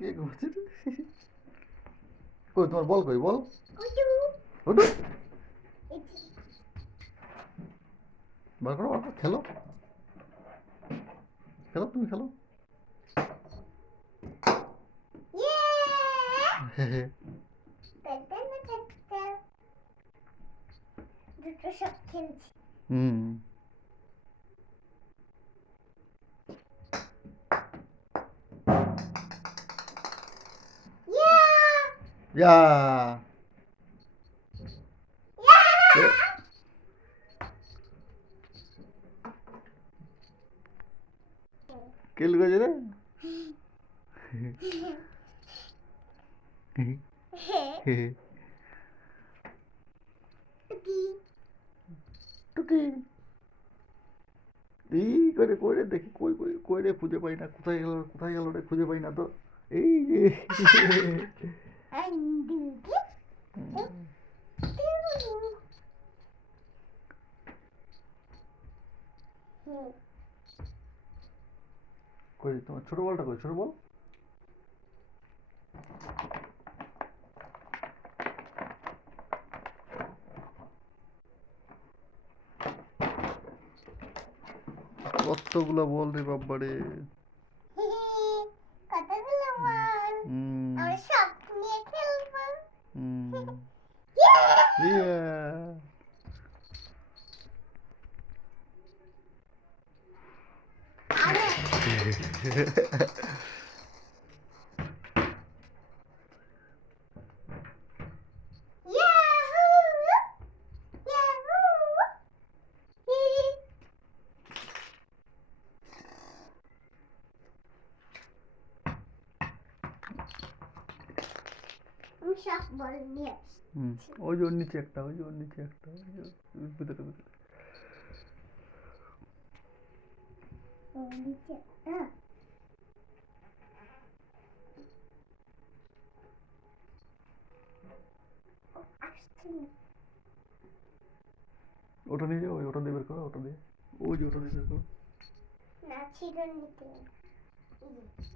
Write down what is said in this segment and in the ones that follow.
কে ঘুরছে কই তোমার বল কই বল ওটু বার করো খেলো খেলো তুমি খেলো দুটো সব খেলছি হুম ইয়া কে লুকাছে রে টুকি এই করে করে দেখি কই কই কই রে খুঁজে পাই না কোথায় গেল রে খুঁজে পাই না তো এই যে কই তোমার ছোট বলটা কই ছোট বল কতগুলো বল রে বাবারে কতগুলো বল আমরা সব নিয়ে খেলবো সব বল নিয়ে ওই যে ওর নিচে একটা ওই যে ওর নিচে একটা ওই যে ভিতরে ভিতরে নিচে ওটা নিয়ে যাও ওটা দিয়ে বের করো ওটা দিয়ে ওই যে ওটা দিয়ে বের করো না ছিল নিতে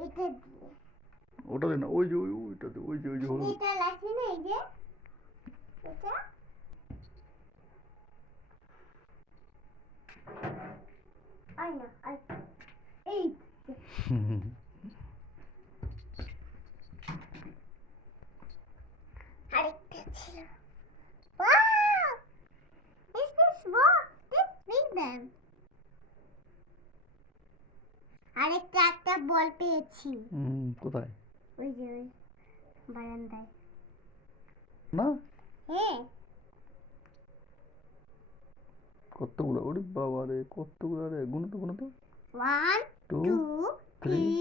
এটা দিয়ে ওটা দিয়ে না ওই যে ওইটা দিয়ে ওই যে হলুদ এটা লাগছে না এই যে এটা আই না আই এই আরেকটা ছিল wow is this small this big then আরেকটা একটা বল পেয়েছি কোথায় ওই যে ওই বারান্দায় না হ্যাঁ কতগুলো ওরে বাবা রে কতগুলো রে গুনো তো 1 2 3